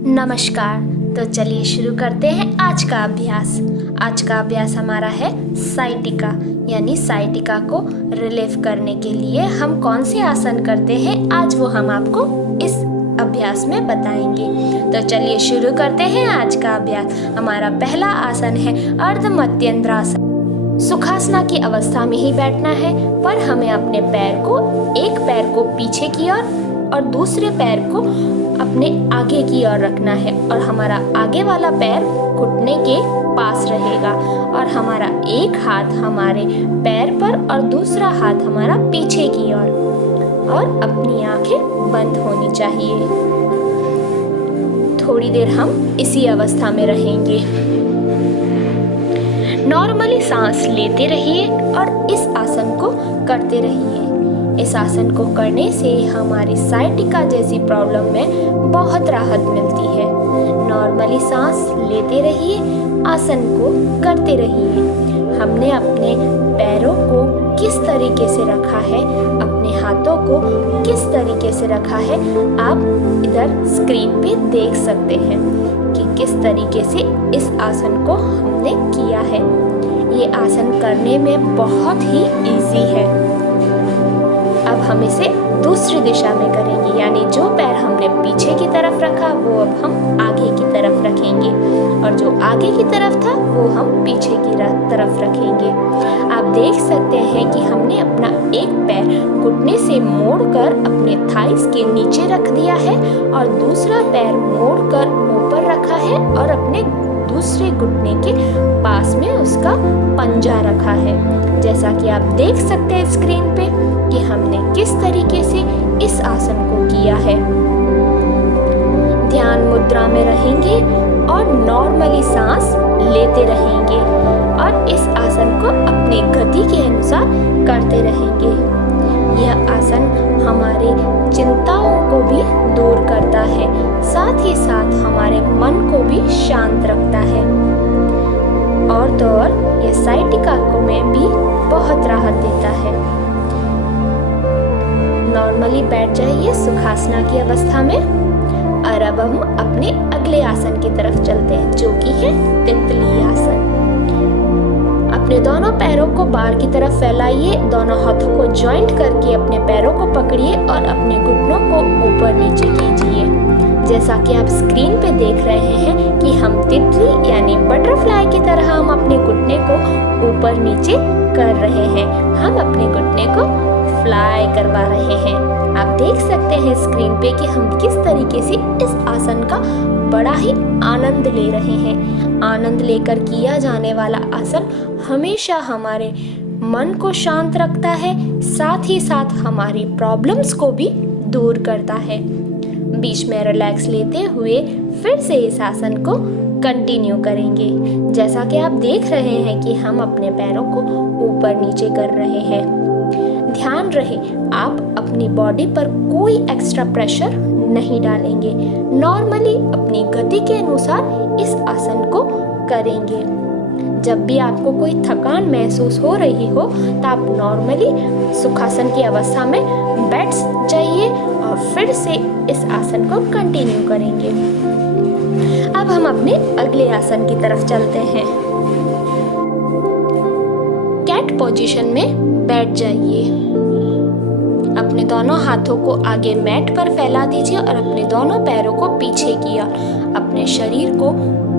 नमस्कार। तो चलिए शुरू करते हैं आज का अभ्यास। आज का अभ्यास हमारा है साइटिका, यानी साइटिका को रिलीव करने के लिए हम कौन से आसन करते हैं, आज वो हम आपको इस अभ्यास में बताएंगे। तो चलिए शुरू करते हैं आज का अभ्यास। हमारा पहला आसन है अर्ध मध्येंद्रासन। सुखासना की अवस्था में ही बैठना है, पर हमें अपने एक पैर को पीछे की ओर और दूसरे पैर को अपने आगे की ओर रखना है, और हमारा आगे वाला पैर घुटने के पास रहेगा, और हमारा एक हाथ हमारे पैर पर और दूसरा हाथ हमारा पीछे की ओर, और अपनी आंखें बंद होनी चाहिए। थोड़ी देर हम इसी अवस्था में रहेंगे। नॉर्मली सांस लेते रहिए और इस आसन को करते रहिए। इस आसन को करने से हमारी साइटिका जैसी प्रॉब्लम में बहुत राहत मिलती है। नॉर्मली सांस लेते रहिए, आसन को करते रहिए। हमने अपने पैरों को किस तरीके से रखा है, अपने हाथों को किस तरीके से रखा है, आप इधर स्क्रीन पे देख सकते हैं कि किस तरीके से इस आसन को हमने किया है। ये आसन करने में बहुत ही इजी है। अब हम इसे दूसरी दिशा में करेंगे, यानी जो पैर हमने पीछे की तरफ रखा वो अब हम आगे की तरफ रखेंगे, और जो आगे की तरफ था वो हम पीछे की तरफ रखेंगे। आप देख सकते हैं कि हमने अपना एक पैर घुटने से मोड़कर अपने थाइस के नीचे रख दिया है, और दूसरा पैर मोड़कर ऊपर रखा है, और अपने दूसरे घुटने के पास में उसका पंजा रखा है। जैसा कि आप देख सकते हैं स्क्रीन पे कि हमने किस तरीके से इस आसन को किया है। ध्यान मुद्रा में रहेंगे और नॉर्मली सांस लेते रहेंगे, और इस आसन को अपनी गति के अनुसार करते रहेंगे। यह आसन हमारे चिंताओं को भी दूर करता है, साथ ही साथ हमारे मन को भी शांत रखता है, और तो और यह साइटिका को में भी बहुत राहत देता है। नॉर्मली बैठ जाइए सुखासना की अवस्था में, और अब हम अपने अगले आसन की तरफ चलते हैं, जो कि है तितली आसन। अपने दोनों पैरों को बाहर की तरफ फैलाइए, दोनों हाथों को जॉइंट करके अपने पैरों को पकड़िए और अपने घुटनों को ऊपर नीचे कीजिए। जैसा कि आप स्क्रीन पे देख रहे हैं कि हम तितली यानी बटरफ्लाई की तरह हम अपने घुटने को ऊपर नीचे कर रहे हैं। हम अपने घुटने को फ्लाई करवा रहे हैं। आप देख सकते हैं स्क्रीन पे कि हम किस तरीके से इस आसन का बड़ा ही आनंद ले रहे हैं। आनंद लेकर किया जाने वाला आसन हमेशा हमारे मन को शांत रखता है, साथ ही साथ हमारी प्रॉब्लम्स को भी दूर करता है। बीच में रिलैक्स लेते हुए फिर से इस आसन को कंटिन्यू करेंगे। जैसा कि आप देख रहे हैं कि हम अपने पैरों को ऊपर नीचे कर रहे हैं। ध्यान रहे आप अपनी बॉडी पर कोई एक्स्ट्रा प्रेशर नहीं डालेंगे। नॉर्मली अपनी गति के अनुसार इस आसन को करेंगे। जब भी आपको कोई थकान महसूस हो रही हो तो आप नॉर्मली सुखासन की अवस्था में बैठ जाइए और फिर से इस आसन को कंटिन्यू करेंगे। अब हम अपने अगले आसन की तरफ चलते हैं। कैट पोजीशन में बैठ जाइए। अपने दोनों हाथों को आगे मैट पर फैला दीजिए और अपने दोनों पैरों को पीछे की ओर, अपने शरीर को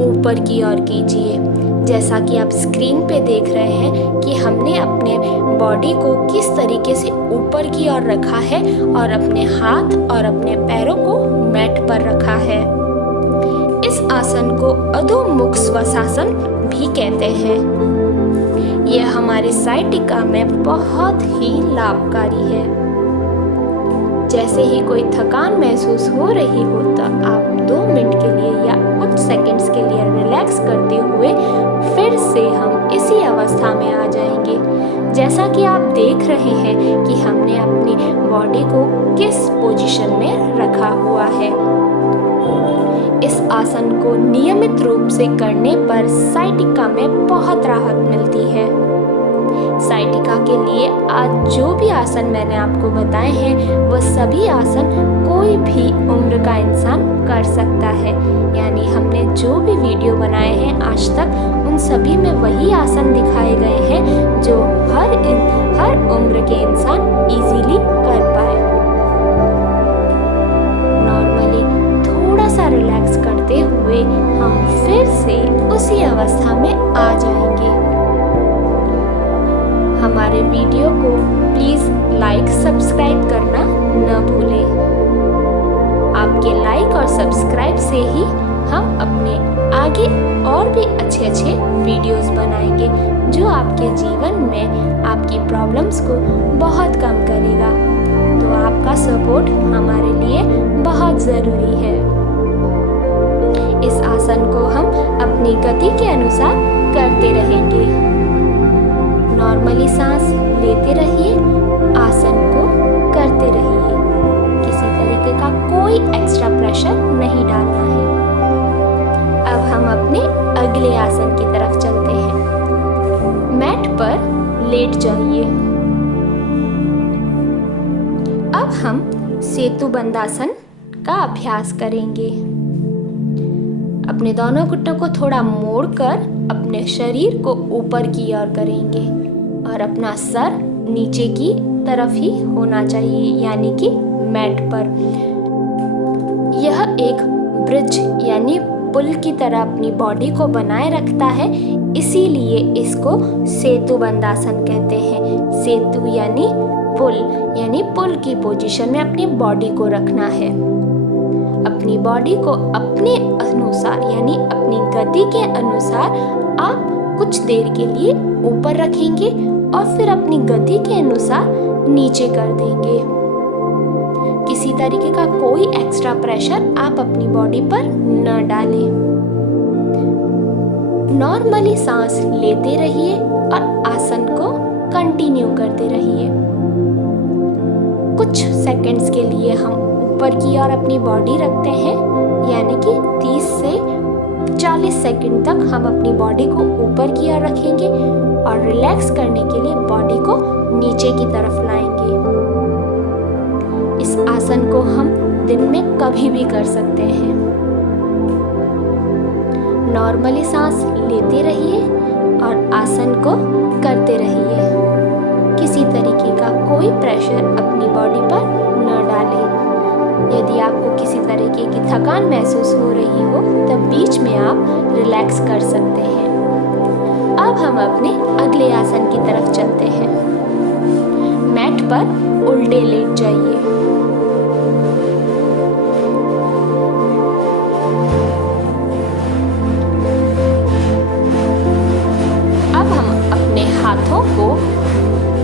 ऊपर की ओर कीजिए। जैसा कि आप स्क्रीन पे देख रहे हैं कि हमने अपने बॉडी को किस तरीके से ऊपर की ओर रखा है और अपने हाथ और अपने पैरों को मैट पर रखा है। इस आसन को अधोमुख श्वासासन भी कहते हैं। यह हमारे साइटिका में बहुत ही लाभकारी है। जैसे ही कोई थकान महसूस हो रही हो तो आप 2 मिनट के लिए या कुछ सेकंड्स के लिए रिलैक्स करते हुए फिर से हम इसी अवस्था में आ जाएंगे। जैसा कि आप देख रहे हैं कि हमने अपनी बॉडी को किस पोजीशन में रखा हुआ है। इस आसन को नियमित रूप से करने पर साइटिका में बहुत राहत मिलती है। साइटिका के लिए आज जो भी आसन मैंने आपको बताए हैं वह सभी आसन कोई भी उम्र का इंसान कर सकता है। यानी हमने जो भी वीडियो बनाए हैं आज तक, उन सभी में वही आसन दिखाए गए हैं जो हर उम्र के इंसान इजीली कर पाए। नॉर्मली थोड़ा सा रिलैक्स करते हुए हम फिर से उसी अवस्था में आ जाएंगे। हमारे वीडियो को प्लीज़ लाइक सब्सक्राइब करना न भूलें। आपके लाइक और सब्सक्राइब से ही हम अपने आगे और भी अच्छे वीडियोस बनाएंगे जो आपके जीवन में आपकी प्रॉब्लम्स को बहुत कम करेगा। तो आपका सपोर्ट हमारे लिए बहुत ज़रूरी है। इस आसन को हम अपनी गति के अनुसार करते रहेंगे। नॉर्मली सांस लेते रहिए, आसन को करते रहिए। किसी तरीके का कोई एक्स्ट्रा प्रेशर नहीं डालना है। अब हम अपने अगले आसन की तरफ चलते हैं। मैट पर लेट जाइए। अब हम सेतु बंदासन का अभ्यास करेंगे। अपने दोनों घुटनों को थोड़ा मोड़कर अपने शरीर को ऊपर की ओर करेंगे और अपना सर नीचे की तरफ ही होना चाहिए, यानी कि मैट पर। यह एक ब्रिज यानी पुल की तरह अपनी बॉडी को बनाए रखता है, इसीलिए इसको सेतु बंदासन कहते हैं। सेतु यानी पुल की पोजीशन में अपनी बॉडी को रखना है। अपनी बॉडी को अपने अनुसार यानी अपनी गति के अनुसार आप कुछ देर के लिए ऊपर रखेंगे और फिर अपनी गति के अनुसार नीचे कर देंगे। किसी तरीके का कोई एक्स्ट्रा प्रेशर आप अपनी बॉडी पर न डालें। नॉर्मली सांस लेते रहिए और आसन को कंटिन्यू करते रहिए। कुछ सेकंड्स के लिए हम ऊपर की ओर अपनी बॉडी रखते हैं, यानी कि 30 से 40 सेकंड तक हम अपनी बॉडी को ऊपर की ओर रखेंगे और रिलैक्स करने के लिए बॉडी को नीचे की तरफ लाएंगे। इस आसन को हम दिन में कभी भी कर सकते हैं। नॉर्मली सांस लेते रहिए और आसन को करते रहिए। किसी तरीके का कोई प्रेशर अपनी बॉडी पर न डालें। यदि आपको किसी तरीके की थकान महसूस हो रही हो तब बीच में आप रिलैक्स कर सकते हैं। अब हम अपने अगले आसन की तरफ चलते हैं। मैट पर उल्टे लेट जाइए। अब हम अपने हाथों को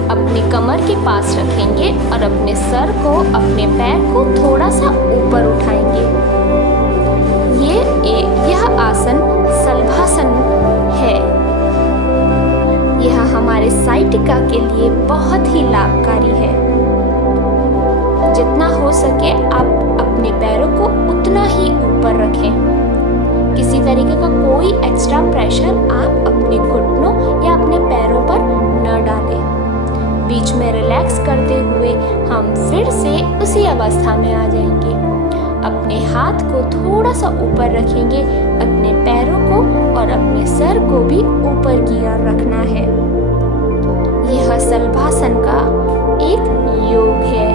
अपनी कमर के पास रखेंगे और अपने सर को, अपने पैर को थोड़ा सा ऊपर उठाएंगे। यह आसन शलभासन है। यह हमारे साइटिका के लिए बहुत ही लाभकारी है। जितना हो सके आप अपने पैरों को उतना ही ऊपर रखें। किसी तरीके का कोई एक्स्ट्रा प्रेशर आप अपने घुटनों या अपने पैरों पर न डालें। बीच में रिलैक्स करते हुए हम फिर से उसी अवस्था में आ जाएंगे। अपने हाथ को थोड़ा सा ऊपर रखेंगे, अपने पैरों को और अपने सर को भी ऊपर की ओर रखना है। यह शलभासन का एक योग है।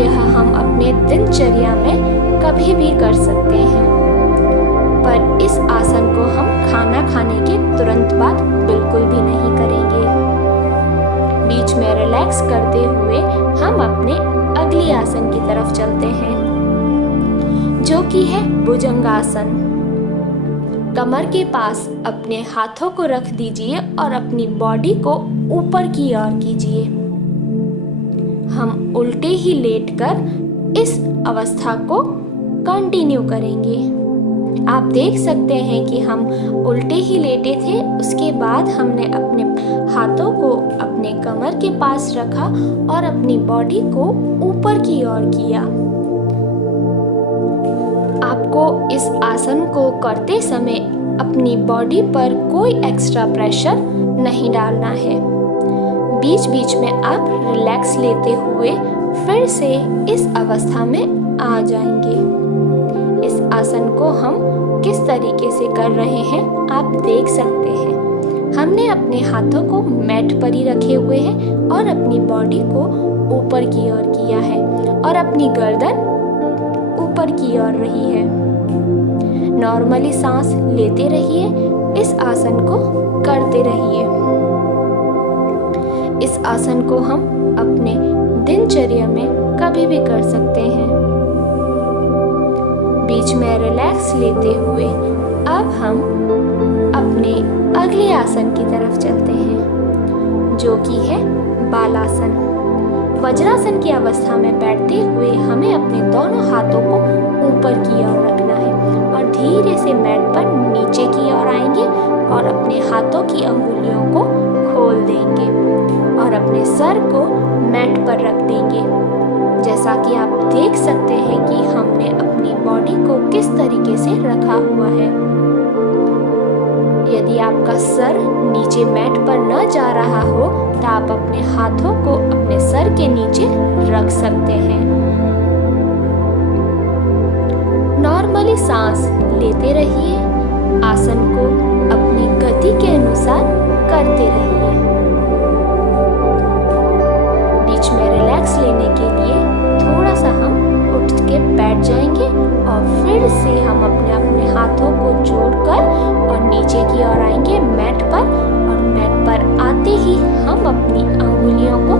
यह हम अपने दिनचर्या में कभी भी कर सकते हैं, पर इस आसन को हम खाना खाने के तुरंत बाद बिल्कुल भी नहीं करेंगे। बीच में रिलैक्स करते हुए हम अपने अगले आसन की तरफ चलते हैं, जो कि है भुजंगासन। कमर के पास अपने हाथों को रख दीजिए और अपनी बॉडी को ऊपर की ओर कीजिए। हम उल्टे ही लेटकर इस अवस्था को कंटिन्यू करेंगे। आप देख सकते हैं कि हम उल्टे ही लेटे थे, उसके बाद हमने अपने हाथों को अपने कमर के पास रखा और अपनी बॉडी को ऊपर की ओर किया। आपको इस आसन को करते समय अपनी बॉडी पर कोई एक्स्ट्रा प्रेशर नहीं डालना है। बीच बीच में आप रिलैक्स लेते हुए फिर से इस अवस्था में आ जाएंगे। इस आसन को हम किस तरीके से कर रहे हैं आप देख सकते हैं। हमने अपने हाथों को मैट पर ही रखे हुए हैं और अपनी बॉडी को ऊपर की ओर किया है और अपनी गर्दन ऊपर की ओर रही है। नॉर्मली सांस लेते रहिए, इस आसन को करते रहिए। इस आसन को हम अपने दिनचर्या में कभी भी कर सकते हैं। बीच में रिलैक्स लेते हुए अब हम अपने अगले आसन की तरफ चलते हैं, जो कि है बालासन। वज्रासन की अवस्था में बैठते हुए हमें अपने दोनों हाथों को ऊपर की ओर रखना है और धीरे से मैट पर नीचे की ओर आएंगे और अपने हाथों की अंगुलियों को खोल देंगे और अपने सर को मैट पर रख देंगे। जैसा कि आप देख सकते हैं कि हमने अपनी बॉडी को किस तरीके से रखा हुआ है। यदि आपका सर नीचे मैट पर न जा रहा हो तो आप अपने हाथों को अपने सर के नीचे रख सकते हैं। नॉर्मली सांस लेते रहिए, आसन को अपनी गति के अनुसार करते रहिए। बीच में रिलैक्स लेने के लिए थोड़ा सा हम उठ के बैठ जाएंगे और फिर से हम अपने हाथों को जोड़कर और नीचे की ओर आएंगे मैट पर और मैट पर आते ही हम अपनी अंगुलियों को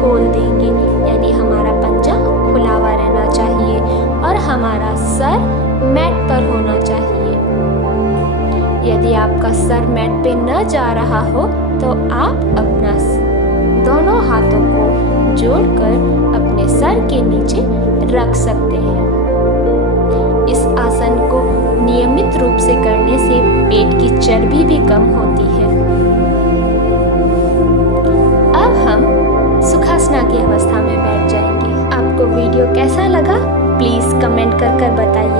खोल देंगे, यानी हमारा पंजा खुला हुआ रहना चाहिए और हमारा सर मैट पर होना चाहिए। यदि आपका सर मैट पे न जा रहा हो तो आप अपना दोनों हाथों को जोड़कर अपने सर के नीचे रख सकते हैं। इस आसन को नियमित रूप से करने से पेट की चर्बी भी कम होती है। अब हम सुखासना की अवस्था में बैठ जाएंगे। आपको वीडियो कैसा लगा प्लीज कमेंट कर बताइए।